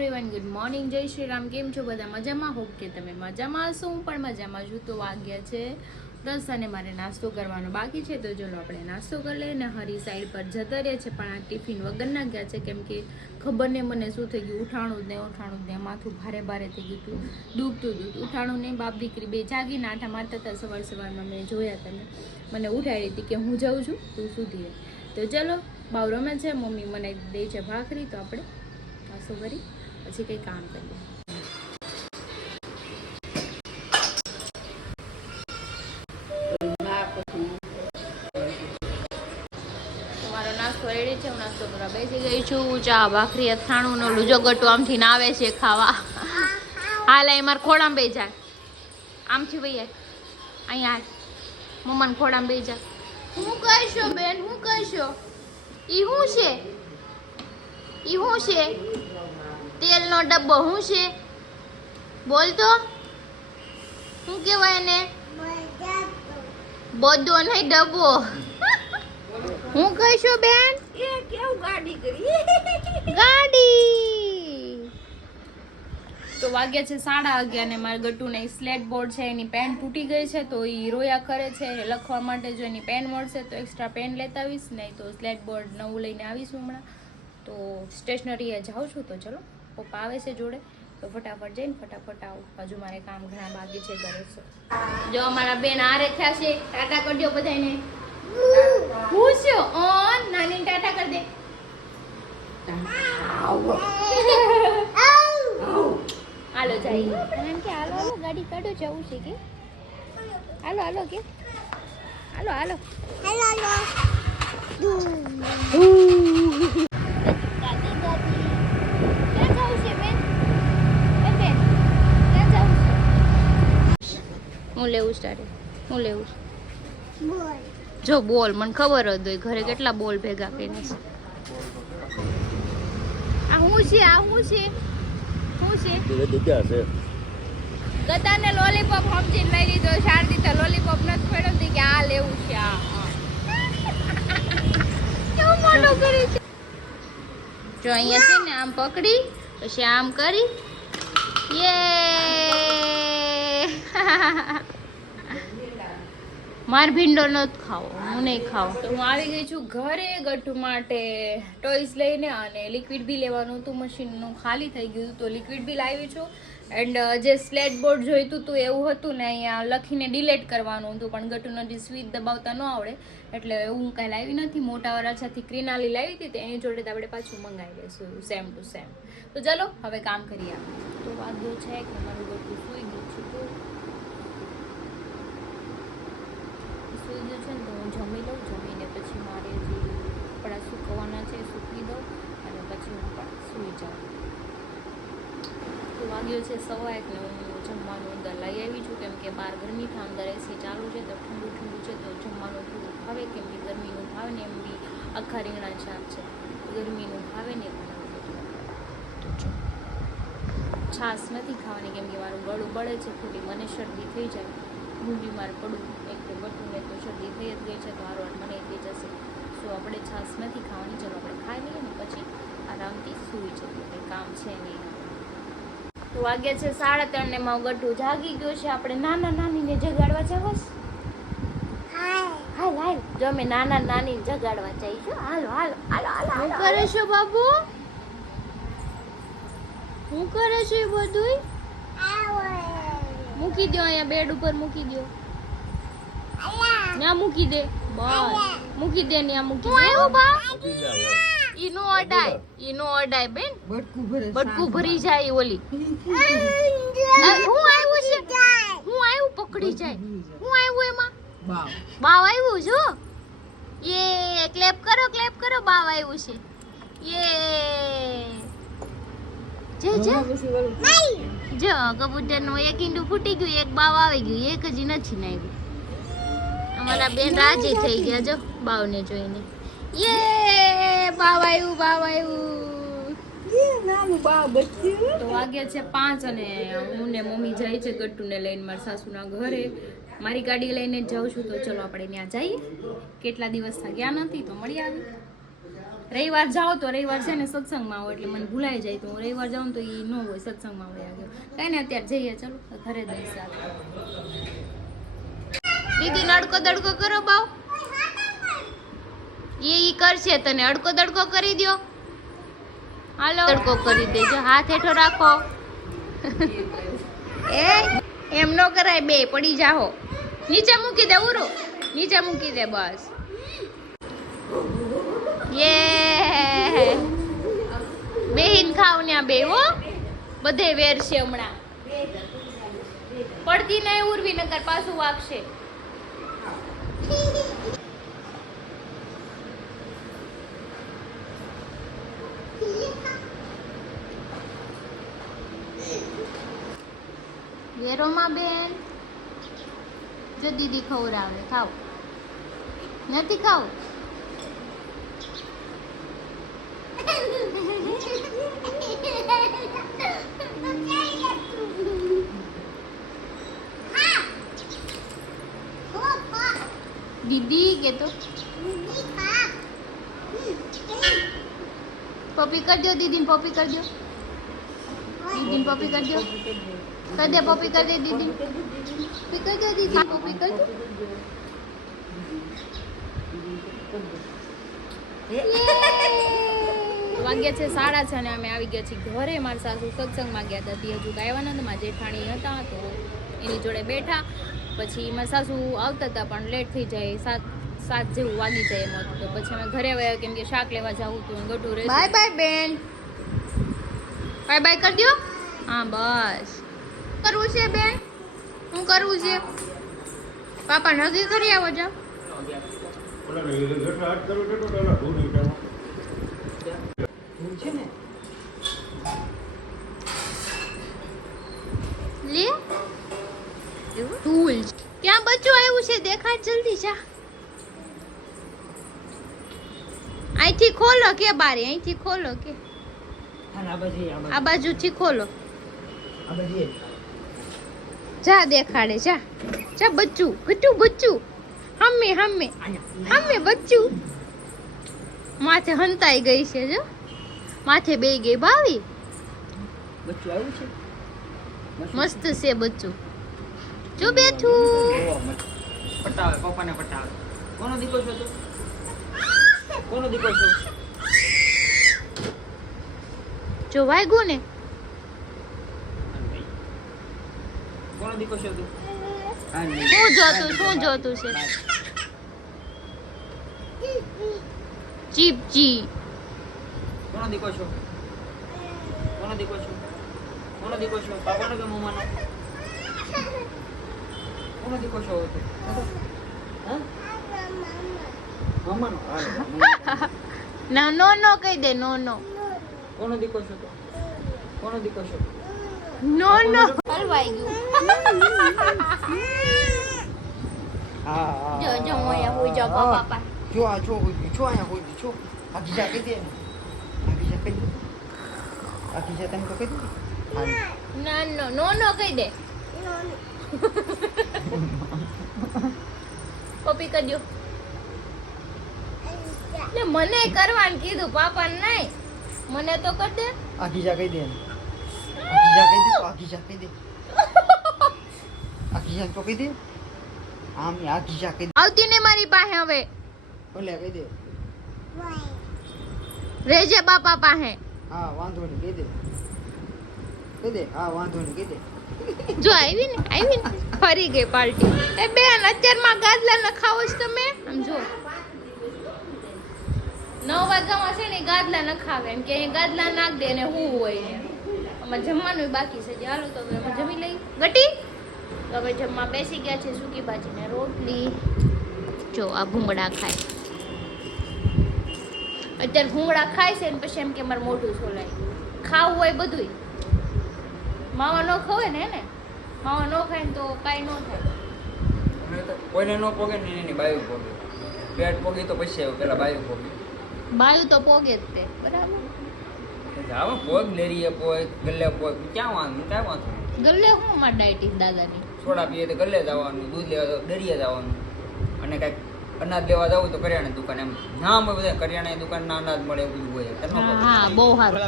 Everyone, good morning, જય શ્રી રામ. કેમ છો બધા? મજામાં? હોપ કે તમે મજામાં હશો. હું પણ મજામાં છું. તો વાગ્યા છે 10 અને મારે નાસ્તો કરવાનો બાકી છે. તો ચલો આપણે નાસ્તો કરી લઈએ ને હરી સાઈડ પર જતા રહે છે. પણ આ ટિફિન વગરના ગયા છે, કેમ કે ખબર ને મને શું થઈ ગયું, ઉઠાણું જ ને માથું ભારે ભારે થઈ ગયું હતું, દુખતું ઉઠાણું નહીં. બાપ દીકરી બે જાગીને આઠા મારતા હતા. સવારમાં મેં જોયા, તમે મને ઉઠાડી હતી કે હું જાઉં છું, તું સુધી રહે. તો ચલો, બાવ રમે છે, મમ્મી મને દે છે ભાખરી. તો આપણે નાસ્તો કરી પછી કંઈ કામ કરીએ. તમારો નાસ્તો રેડી છે. હું નાસ્તો કરવા બેસી ગઈ છું. ચા ભાખરી અથાણું નો લૂજો ગટુ આમથી ના આવે છે ખાવા. હાલ અહીં મારા ખોડામાં બે જાય, આમથી ભાઈ અહીંયા મમ્માને ખોડામાં બે જાય. હું કહીશો બેન, હું કહીશો? ઈ હું છે? ઈ હું છે? તેલનો ડબ્બો હું છે? બોલ તો, શું કહેવાય એને? બધો નહીં, ડબ્બો. હું કહીશો બેન? એ કેવું ગાડી કરી? ગાડી. તો વાગ્યા છે 11:30 ને મારા ગટુને સ્લેટ બોર્ડ છે, એની પેન તૂટી ગઈ છે. તો એ રોયા કરે છે. લખવા માટે જો એની પેન મળશે તો એક્સ્ટ્રા પેન લેતા આવીશ, નહીં તો સ્લેટ બોર્ડ નવું લઈને આવીશું હમણાં. તો સ્ટેશનરીએ જાઉં છું. તો ચલો, પપ્પા આવે છે જોડે, તો ફટાફટ જઈને ફટાફટ આવું. હજુ મારે કામ ઘણા બાકી છે ઘરે. જો અમારા બેન આ રેખ્યા છે. ટાટા કરજો બધાને. પૂછ્યો ઓન નાની ટાટા કર દે. હાલો જાય એમ કે હાલો હાલો ગાડી કાઢો, જવું છે કે હાલો હાલો કે હાલો હાલો હાલો હાલો. હું લેવું સ્ટાર્ટ, હું લેવું જો બોલ. મને ખબર જ હોય ઘરે કેટલા બોલ ભેગા કરીને છે. આ હું છે? આ હું છે? શું છે? ગદાને લોલીપોપ સમજીને લઈ લીધો. શારદી તો લોલીપોપ નથી પડ્યો કે આ લેવું છે. આ કેવું મોટું કરી છે. જો અહીંયા છે ને આમ પકડી પછી આમ કરી, યે. માર ભીંડો નથી ખાવો, હું નહીં ખાવ. તો હું આવી ગઈ છું ઘરે ગટુ માટે ટોયસ લઈને, અને લિક્વિડ બી લેવાનું હતું. મશીનનું ખાલી થઈ ગયું તો લિક્વિડ બી લાવી છું. એન્ડ જે સ્લેટ બોર્ડ જોઈતું હતું એવું હતું ને, અહીંયા લખીને ડિલેટ કરવાનું હતું, પણ ગટુનો જે સ્વિચ દબાવતા ન આવડે એટલે હું કાંઈ લાવી નથી. મોટા વરાછાથી ક્રિનાલી લાવી હતી, તો એની જોડે આપણે પાછું મંગાવી દઈશું સેમ ટુ સેમ. તો ચલો હવે કામ કરીએ. તો વાગ્યો છે કે મારું ગટુ સૂઈ ગયું છે. તો સૂઈ ગયું છે ને, તો હું જમી લઉં. જમીને પછી મારે જે કપડાં સૂકવવાના છે સૂકવી દઉં, અને પછી હું પણ સૂઈ જાઉં. તો વાગ્યો છે 1:15 ને હું જમવાનું અંદર લઈ આવી છું, કેમ કે બહાર ગરમી થાય, અંદર એસી ચાલુ છે તો ઠંડુ છે. તો જમવાનું થોડું ભાવે, કેમ કે ગરમીનું ભાવે ને, એમ બી આખા રીંગણા શાક છે, ગરમીનું ભાવે ને. છાશ નથી ખાવાની, કેમ કે મારું ગળું બળે છે, થોડી મને શરદી થઈ જાય, હું બીમાર પડું. એક તો ગટુને તો શરદી થઈ જ ગઈ છે, તો હારવાર મને થઈ જશે. સો આપણે છાશ નથી ખાવાની. ચલો આપણે ખાઈ લઈએ ને પછી આરામથી સૂઈ જઈએ, કંઈ કામ છે નહીં. તો વાગ્યા છે 3:30 ને મારું ગટુ જાગી ગયો છે. આપણે નાના નાનીને જગાડવા જવાસ. હાલ હાલ, જો અમે નાના નાની જગાડવા જઈશું. હાલો હાલો હાલો હાલો. શું કરે છો બાબુ? શું કરે છે એ બધું? મૂકી દો અહીંયા, બેડ ઉપર મૂકી દો. ત્યાં મૂકી દે, બસ મૂકી દે, ત્યાં મૂકી દે. બા ઈનો અડાય બેન, બટકું ભરી જાય. ઓલી હું આવ્યું છે, હું આવ્યું પકડી જાય. હું આવ્યું એમાં બાવ આવ્યું જો. યે, ક્લેપ કરો બાવ આવ્યું છે. યે જે જો કબૂતરનું એક ઈંડું ફૂટી ગયું, એક બાવ આવી ગયું, એક હજી નથી ને આવ્યું. અમારા બેન રાજી થઈ ગયા જો બાવને જોઈને. યે બાવ આવ્યું. તો વાગ્યા છે 5 અને હું ને મમ્મી જાય છે ગટ્ટુને લઈને મારા સાસુના ઘરે. મારી ગાડી લઈને જ જાઉં છું. તો ચલો આપણે ત્યાં જઈએ. કેટલા દિવસ થયા ગયા નથી, તો મળી આવી. રવિવાર જાઓ તો રવિવાર છે ને સત્સંગમાં હોય એટલે મને ભૂલાઈ જાય તો હું રવિવાર જાઉં ને તો એ ન હોય સત્સંગમાં હોય આગળ કઈ ને અત્યારે જઈએ ચાલો ઘરે દઈ સાથે દીદી અડકો દડકો કરો બાવ એ કરશે તને અડકો દડકો કરી દો હાલો દડકો કરી દેજો હાથ હેઠો રાખો એ એમ નો કરાય બે પડી જાહો નીચે મૂકી દે ઉરો નીચે મૂકી દે બસ યે બેહીન ખાવ ને બે હો બધે વેર છે હમણાં પડતી નહીં ઉર્વી નકર પાછું વાગશે વેરોમાં બેન જો દીદી ખવડાવે ખાવ નથી ખાવ દીદી કે તો પપ્પી કર દો દીદી પપ્પી કર દો દીદી પપ્પી કર દો कर दे पॉपी कर दे दीदी पॉपी कर दे दीदी पॉपी कर दो વાગ્યા છે 6:30 અને અમે આવી ગયા છીએ ઘરે મારા સાસુ સત્સંગમાં ગયા હતા તે હજુ આવ્યા નતા મારા જેઠાણી હતા તો એની જોડે બેઠા પછી મારા સાસુ આવતા હતા પણ લેટ થઈ જાય 7 જેવું વાગી જાય એમ હતું તો પછી અમે ઘરે આવ્યા કેમ કે શાક લેવા જવું હતું ગટુ રહે બાય બાય બેન બાય બાય કરી દો હા બસ કરવું છે બેન હું કરવું છે પાપા નગી કરી આવો જાવ લે ટૂલ ક્યાં બચ્ચું આવ્યું છે દેખાડ જલ્દી જા અહીંથી ખોલો કે બારી અહીંથી ખોલો કે આ બાજુથી ખોલો જા દેખાડે જા જા બચ્ચું ગટુ બચ્ચું હમ્મે હમ્મે હમ્મે બચ્ચું માથે હંતાઈ ગઈ છે જો માથે બેઈ ગઈ ભાવી બચ્ચું આવ્યું છે મસ્ત છે બચ્ચું જો બેઠું પટાવે પપ્પાને પટાવે કોનો દીકરો છો તું કોનો દીકરો છો જો વાગ્યું ને કોનો દીકરો છો તું શું જોતું છે ચીપચી કોનો દીકરો છો કોનો દીકરો છો કોનો દીકરો છો પાપાનો કે મમ્માનો કોનો દીકરો છો તું હા મમ્માનો ના નો નો કહી દે નો નો કોનો દીકરો છો તું કોનો દીકરો છો નો નો હલવાઈ ગયું જો જો મોયા હોઈ જાવ પાપા જો આ જો આયા હોય જો આ બીજા કહી દે આ બીજા કહી દે આ બીજા તને તો કહી દે ના નો નો નો કહી દે કોપી કરજો લે મને કરવાનું કીધું પાપાને નહીં મને તો કર દે આ બીજા કહી દે આ બીજા કહી દે આ બીજા કહી દે આ બીજા તો કહી દે આમ આ બીજા કહી દે આવતી ને મારી પાસે હવે ભલે કહી દે રેજે બાપા પાસે હા વાંધો નહીં કહી દે હા વાંધો નહીં કહી દે જો આવી ને ફરી ગઈ પાર્ટી એ બેન અત્યારમાં ગાદલા ન ખાવો છો તમે આમ જો 9 વાગ્યામાં છે ને ગાદલા ન ખાવે એમ કે અહીં ગાદલા નાખ દે ને હું હોય ને અમારે જમવાનું બાકી છે ચાલો તો હવે અમે જમી લઈ ગટી તો હવે જમવા બેસી ગયા છે સૂકી ભાજી ને રોટલી જો આ ભૂંગળા ખાય અત્યારે ભૂંગળા ખાય છે ને પછી એમ કે મારે મોઢું છોલાય ખાવું હોય બધુંય માવા ન ખવાય ને માવા ન ખાય ને તો કાંઈ ન થાય કોઈને ન પોગે ને એની બાયું પોગે પેટ પોગી તો પછી આવ્યું પેલા બાયું પોગી બાયું તો પોગે જ તે બરાબર આવો પોગ લેરીએ પોગ ગલ્લે પોગ ક્યાં વાંધું કાંઈ વાંધું ગલ્લે હું માર ડાયટિંગ દાદાની સોડા પીએ તો ગલ્લે જવાનું દૂધ લેવા તો દરિયે જવાનું અને કાંઈક અનાજ લેવા જાવ તો કરિયાણા દુકાન એમ નામ હોય બધા કરિયાણા દુકાન ના અનાજ મળે એવું બધું હોય તેનો હા બહુ સારું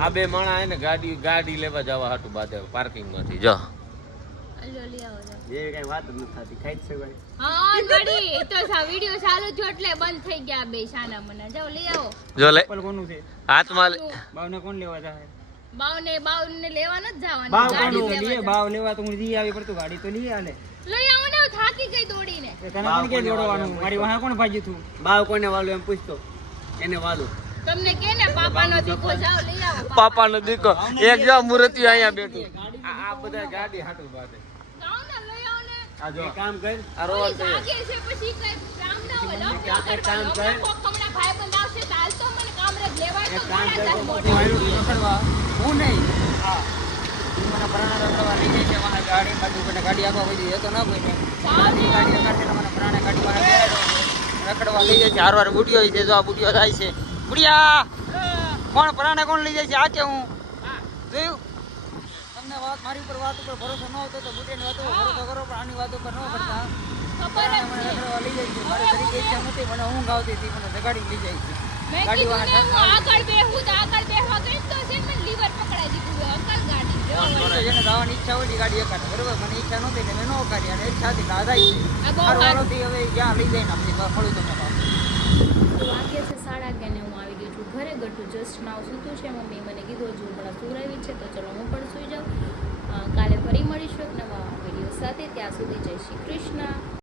આ બે માણા હે ને ગાડી લેવા જવા હાટુ બાદ પાર્કિંગ માંથી જો એ કઈ વાત નથી થતી ખાઈ જ છે ભાઈ હા નડી એ તો સા વિડિયો ચાલુ થયો એટલે બંધ થઈ ગયા બે શાના મને જાઓ લઈ આવો જો લે ચપ્પલ કોનું છે હાથમાં બાવને કોણ લેવા જાય બાવને લેવા ન જવાનું બાવ ગાડી કોનું લેવા લીએ બાવ લેવા તો હું જી આવી પડતું ગાડી તો લઈ આલે લઈ આવો ને થાકી ગઈ દોડીને તને પણ કે દોડવાનું મારી વાહ કોણ ભાજી તું બાવ કોને વાલું એમ પૂછતો એને વાલું તમને કે ને પાપાનો દીકો જાઓ લઈ આવો પાપાનો દીકો એક જો મૂર્તિ અહીંયા બેઠું આ બધા ગાડી હાટુ બાદ જાઓ ને લઈ આવો ને આ જો કામ કર આ રોલ જાગે છે પછી કઈ કામ ના હોય લો કામ કર કોકમણા ભાઈ બંધ આવશે તો હાલ તો મને કામરે લેવાય તો કામ મને કર મોટો હું નહીં હા મને પ્રાણા રખડવા લઈ જાય છે વાહ ગાડી માંથી મને ગાડી આપવા હોય એ તો ના કોઈ ને ગાડી કાઢે મને પ્રાણા ગાડી વાળા રખડવા લઈ જાય છે હારવાર બુટિયો છે જો આ બુટિયો થાય છે બુડિયા કોણ પ્રાણા કોણ લઈ જાય છે આ કે હું જોયું તમને વાત મારી ઉપર વાત ઉપર ભરોસો ન હતો તો બુટિયાની વાતો ભરોસો કરો પણ આની વાતો પર ન કરતા ખબર જ મને છે રખડવા લઈ જાય છે મારે તરીકે ઈચ્છા નથી મને ઊંઘ આવતી હતી મને જગાડી લઈ જાય છે મેં ગાડી કીધું ને હું વાળા આગળ બેહું તો આગળ બેહવા ગઈ તો છે મને લીવર પકડાઈ દીધું અંકલ ગાડી જેને જવાની ઈચ્છા હોય ગાડી એકાડે બરોબર મને ઈચ્છા નહોતી એટલે મેં ન કરી અને ઈચ્છા હતી દાદા આ બહુ હારોથી હવે જ્યાં લઈ જઈને આપણે મળું તમને તો વાગ્યા છે 11:30 ને હું આવી ગઈ છું ઘરે ગટુ જસ્ટ નાવ સૂતું છે મમ્મી મને કીધું હજુ હમણાં સુવડાવી છે તો ચલો હું પણ સૂઈ જાઉં કાલે ફરી મળીશું એક નવા વિડીયો સાથે ત્યાં સુધી જય શ્રી કૃષ્ણ.